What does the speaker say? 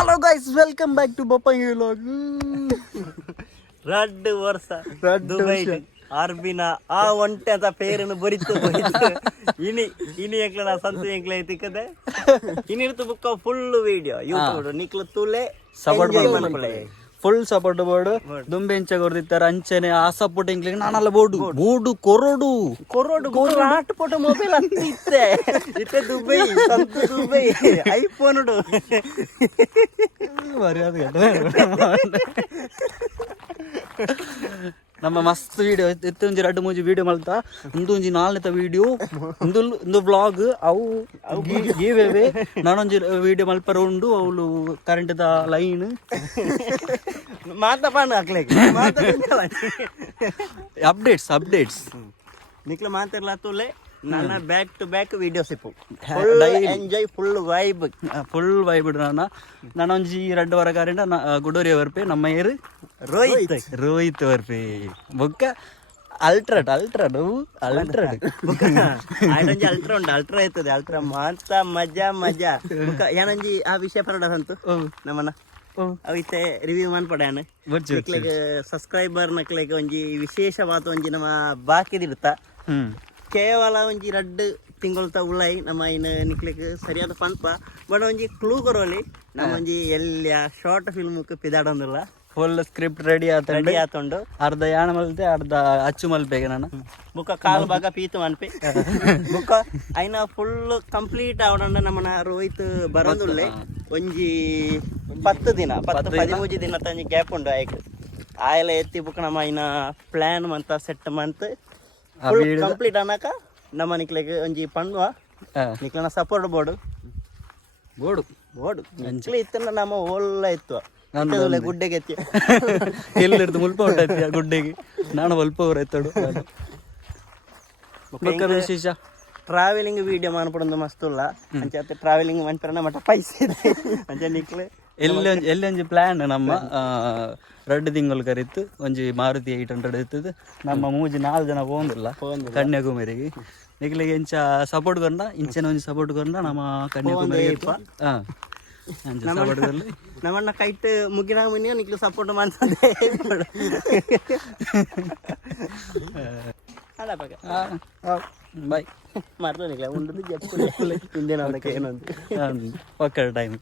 Hello guys, welcome back to Bappangai vlog. ರಡ್ಡು ವರ್ಷ Dubai ಆರ್ಬಿನ ಆ ಒಂಟೆದ ಪೇರನ್ನು ಬರಿತು ಇನಿ ಎಂಕ್ಲ ಸಂತು ಎಂಕ್ಲ ಐತಿಕದೆ ಇನ್ನಿರ್ತು ಬುಕ್ಕ ಫುಲ್ ವಿಡಿಯೋ ಯೂಟ್ಯೂಬ್ ನಿಕ್ಲ ತುಲೆ ಸಪೋರ್ಟ್ ಮಾಡ್ಕೊಳ್ಳಿ ಫುಲ್ ಸಪೋರ್ಟ್ ಬೋರ್ಡ್ ದುಂಬೆ ಇಂಚ ಕೊಡ್ತಿರ್ತಾರೆ ಅಂಚನೆ ಆ ಸಪೋರ್ಟ್ ಇಂಕ್ಲಿಗೆ ನಾನಲ್ಲ ಬೋರ್ಡು ಕೊರೋಡು ಆಟ್ ಫೋಟೋ ಮೊಬೈಲ್ ಅಂತ ಇತ್ತೆ ದುಬೈ ಸಂತು ದುಬೈ ಐಫೋನ್ ನಮ್ಮ ಮಸ್ತ್ ವಿಡಿಯೋ ಎತ್ತು ಒಂಜಿ 2-3 ವಿಡಿಯೋ ಮಲ್ತಾ ಒಂದೊಂಜಿ 4ನೇ ವಿಡಿಯೋ ಒಂದು ವ್ಲಾಗ್ ಅವು ಗೀವೇವೆ ನಾನೊಂಜಿ ವಿಡಿಯೋ ಮಲ್ಪರ ಉಂಡು ಅವಳು ಕರೆಂಟ್ದ ಲೈನ್ ಮಾತಾಪಾನ ಅಪ್ಡೇಟ್ಸ್ ನಿಕ್ಲ ಮಾತಾಡ್ಲಾ ತುಲೆ ನನ್ನ ಬ್ಯಾಕ್ ಟು ಬ್ಯಾಕ್ ವಿಡಿಯೋಸ್ ಇಪ್ಪು ಎಂಜಾಯ್ ಫುಲ್ ವೈಬ್ ನಾನೊಂಜಿ 2 ವಾರ ಕಾರಿಂದ ಗುಡೋರಿ ವರ್ಪೆ ನಮ್ಮ ಏರು ರೋಹಿತ್ ವರ್ಪೆ ಬೊಕ್ಕ ಅಲ್ಟ್ರಾ ಅಲ್ಟ್ರಾ ಉಂಟು ಅಲ್ಟ್ರಾ ಇರ್ತದೆ ಅಲ್ಟ್ರಾ ಮಾತ ಮಜಾ ಏನಂಜಿ ಆ ವಿಷಯ ಪರಡ ಸಂತು ನಮ್ಮನ್ನ ಅವಿತ್ತೆ ರಿವ್ಯೂ ಮಾಡ್ಪಡ್ಯಾನ ಸಬ್ಸ್ಕ್ರೈಬರ್ ನಕ್ಲೆಗೆ ಒಂಜಿ ವಿಶೇಷವಾದ ಒಂಜಿ ನಮ್ಮ ಬಾಕಿದಿರ್ತ ಕೇವಲ ಒಂಜಿ 2 ತಿಂಗಳ ಉಳ್ಳಾಯಿ ನಮ್ಮ ಇನ್ನು ನಿಕ್ಲಿಕ್ಕೆ ಸರಿಯಾದ ಪನ್ಪ ಬಟ್ ಒಂಜಿ ಕ್ಲೂ ಕೊರೋಲಿ ನಮ್ಮ ಒಂಜಿ ಎಲ್ಲಿಯ ಶಾರ್ಟ್ ಫಿಲ್ಮ್ಕ್ ಪಿದಾಡೊಂದಿಲ್ಲ ಫುಲ್ ಸ್ಕ್ರಿಪ್ಟ್ ರೆಡಿ ಆತುಂಡು ಅರ್ಧ ಯಾಣ ಮಲ್ತೆ ಅರ್ಧ ಅಚ್ಚು ಮಲ್ಪೆಗೆ ನಾನು ಬುಕ್ಕ ಕಾಲು ಭಾಗ ಪೀತು ಮನ್ಪೆ ಬುಕ್ಕ ಐನ ಫುಲ್ ಕಂಪ್ಲೀಟ್ ಆವಡಂಡ ನಮ್ಮನ ರೋಹಿತ್ ಬರೋದುಳ್ಳೆ ಒಂಜಿ 10 ದಿನ 13 ದಿನ ತಂಜಿ ಗ್ಯಾಪ್ ಉಂಡು ಆಯ್ಕೆ ಆಯೆಲ್ಲ ಎತ್ತಿ ಬುಕ್ಕ ನಮ್ಮ ಐನ ಪ್ಲಾನ್ ಮಂತ ಸೆಟ್ ಮಂತ್ ಕಂಪ್ಲೀಟ್ ಅನ್ನಕ ನಮ್ಮ ನಿಕ್ಲೆಗೆ ಒಂಜಿ ಪಣ್ವ ನಿಕ್ಲನ ಸಪೋರ್ಟ್ ಬೋರ್ಡು ನಿಕ್ಲೆ ಇತ್ತನ ನಮ್ಮ ಓಲ್ಲ ಇತ್ತು ಗುಡ್ಡೆಗೆ ಎತ್ತಿ ಎಲ್ಲಿರ್ದು ಮುಲ್ಪ ಹೊಟ್ಟೈತಿ ಗುಡ್ಡೆಗೆ ನಾನು ಸ್ವಲ್ಪ ಹೊರೈತಡು ವಿಶೇಷ ಟ್ರಾವೆಲಿಂಗ್ ವಿಡಿಯೋ ಮಾಡ್ಬಿಡೋದು ಮಸ್ತುಲ್ಲ ಅಂಚೆ ಟ್ರಾವೆಲಿಂಗ್ ಮನ್ಪರ ಮಟ್ಟ ಪೈಸೆ ಇದೆ ಅಂಚೆ ನಿಕ್ಲೆ ಎಲ್ಲೊಂಜಿ ಪ್ಲಾನ್ ನಮ್ಮ 2 ತಿಂಗಳು ಕರಿತು ಒಂಜಿ ಮಾರುತಿ 800 ಇತ್ತದು ನಮ್ಮ ಮೂಜಿ 4 ಜನ ಹೋಗಿಲ್ಲ ಕನ್ಯಾಕುಮಾರಿಗೆ ನಿಕ್ಲಿಗೆ ಇಂಚ ಸಪೋರ್ಟ್ ಕೊರ್ನ ಇಂಚನ ಒಂಜಿ ಸಪೋರ್ಟ್ ಕೊರ್ನ ನಮ್ಮ ಕನ್ಯಾಕುಮಾರಿ ಸಪೋರ್ಟ್ ಕೊರ್ಲಿ ನಮ್ಮನ್ನ ಕೈಟ್ ಮುಗಿನ ಮುನಿಯೋ ನಿಕ್ಲು ಸಪೋರ್ಟ್ ಮಾಡ್ತದೆ ಅಲ್ಲ ಬಾಯ್ ಮರ್ದು ನಿಕ್ಲ ಉಂಡು ಹಿಂದೆ ಏನಂತ ಟೈಮ್